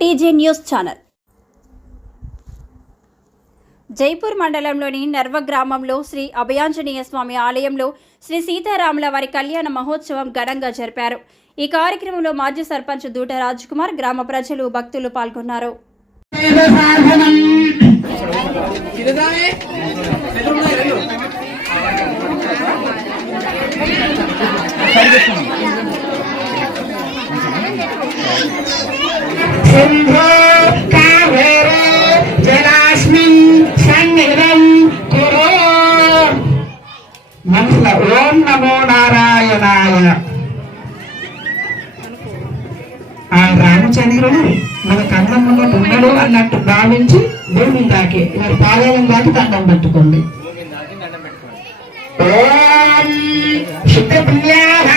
TJ news channel. Jaipur మండలంలోని నర్వ గ్రామంలో శ్రీ అభయాంజనేయ స్వామి ఆలయంలో శ్రీ సీతారాముల వారి కళ్యాణ మహోత్సవం ఘనంగా జరిపారు. ఈ కార్యక్రమంలో మాజీ సర్పంచ్ దూట రాజ్ కుమార్ గ్రామ ప్రజలు భక్తులు పాల్గొన్నారు. మనసులో ఓం నమో నారాయణాయ ఆ రామచంద్రుడు మన ముందు ఉన్నాడు అన్నట్టు భావించి భూమిని దాకి వారి పాదాలను దాటి దండం పెట్టుకోండి. ఓం శుద్ధ పుణ్యాభాజన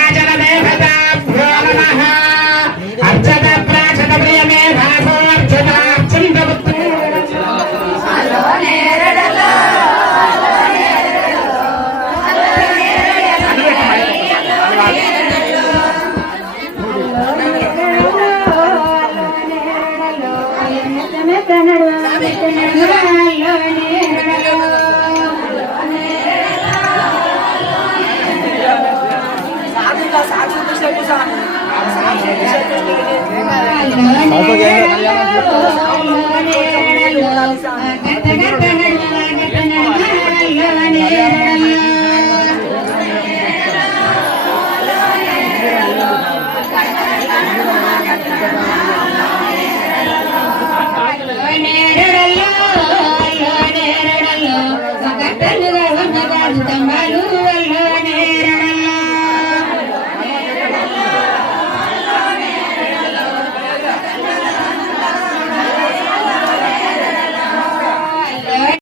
దేవతాభ్యో నమః అర్చత ప్రాచత ప్రియమే భాసో అర్చత అర్చంత నేరడల్లో నేరడల్లో ఒక కట్టలుగా ఉన్నదాడు తంబా